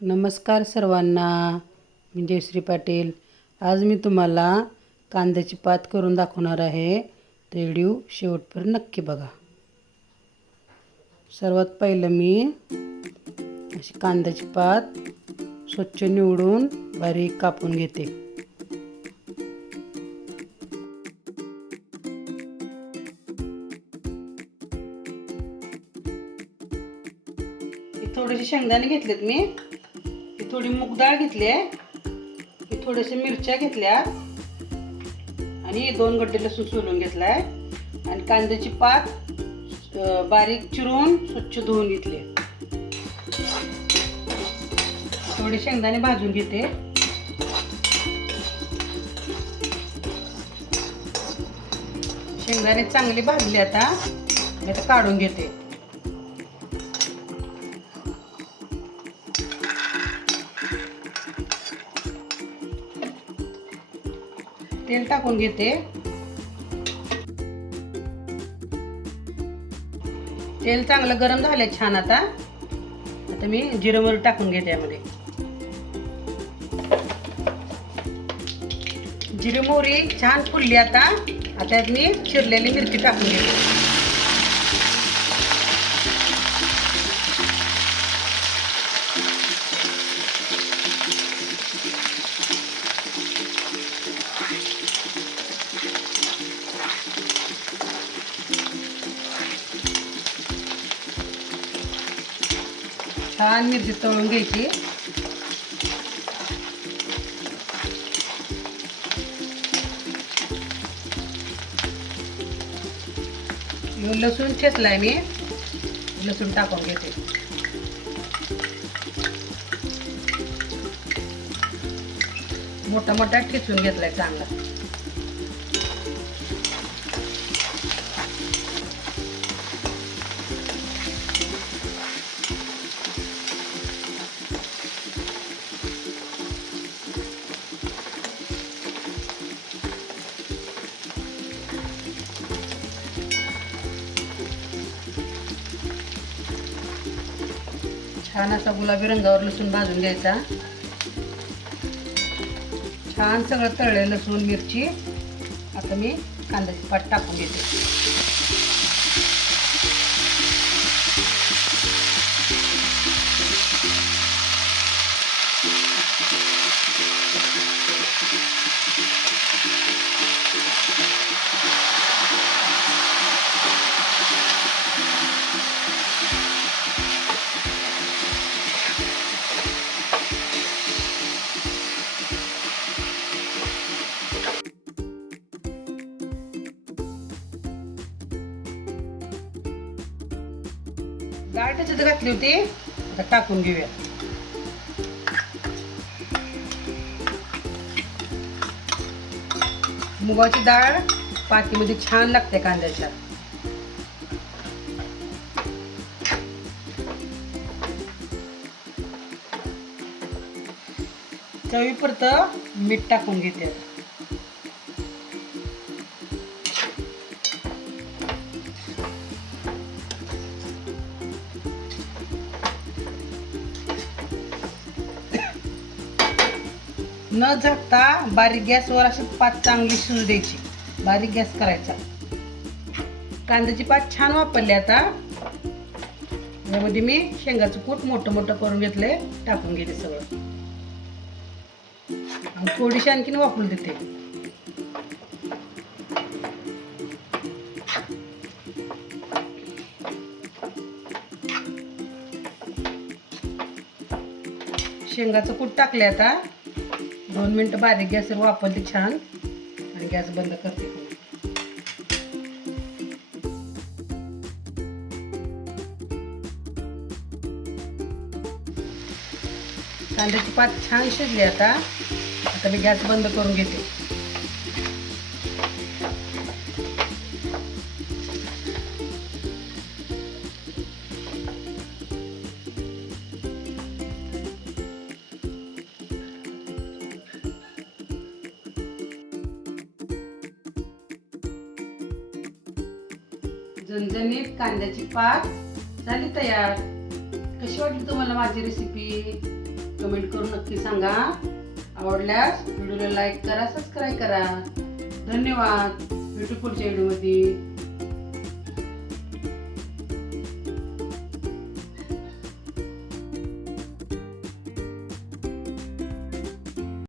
नमस्कार सर्वांना, मी जयश्री पाटील. आज मी तुम्हाला कांद्याची पात करून दाखवणार आहे. तर व्हिडिओ शेवटपर्यंत नक्की बघा. सर्वात पहिलं मी अशी कांद्याची पात स्वच्छ निवडून बारीक कापून घेते. थोडेसे शेंगदाणे घेतलेत मी, थोडी मूग डाळ घेतली आहे, थोडेसे मिरच्या घेतल्या आणि 2 गड्डे लसूण सोलून घेतलाय आणि कांद्याची पात बारीक चिरून स्वच्छ धुवून घेतली. थोडे शेंगदाणे भाजून घेते. शेंगदाणे चांगले भाजले. आता मी काढून घेते. तेल टाकून घेते. तेल चांगलं गरम झालंय छान. आता मी जिरं मोहरी टाकून घेते. यामध्ये जिरं मोहरी छान फुलली. आता मी चिरलेली मिरची टाकून घेते. छान मिरची तळून घ्यायची. लसूण ठेचलाय मी, लसूण टाकून घेते. मोठा मोठा ठेचून घेतलाय चांगला. छान असा गुलाबी रंगावर लसूण भाजून घ्यायचा. छान सगळं तळले लसूण मिरची. आता मी कांद्याची पात टाकून घेते. डाळ त्याच्यात घातली होती. आता टाकून घेऊया. मुगाची डाळ पातीमध्ये छान लागते कांद्याच्या. चवीपुरतं मीठ टाकून घेते. न झाकता बारीक गॅसवर अशी पात चांगली शिजू द्यायची. बारीक गॅस करायचा. कांद्याची पात छान वापरली. आता यामध्ये मी शेंगाचं कूट मोठं मोठं करून घेतले, टाकून घेते सगळं. थोडीशी आणखीन वापरून देते. शेंगाचं कूट टाकले. आता 2 मिनिटं बारीक गॅसवर वापरली छान आणि गॅस बंद करते. कांद्याची पात छान शिजली. आता मी गॅस बंद करून घेते. झणझणीत कांद्याची पात झाली तयार. कशी वाटली तुम्हाला माझी रेसिपी? करून नक्की सांगा. आवडल्यास व्हिडिओला लाईक करा, सबस्क्राईब करा. धन्यवाद. भेटू पुढच्या व्हिडिओमध्ये.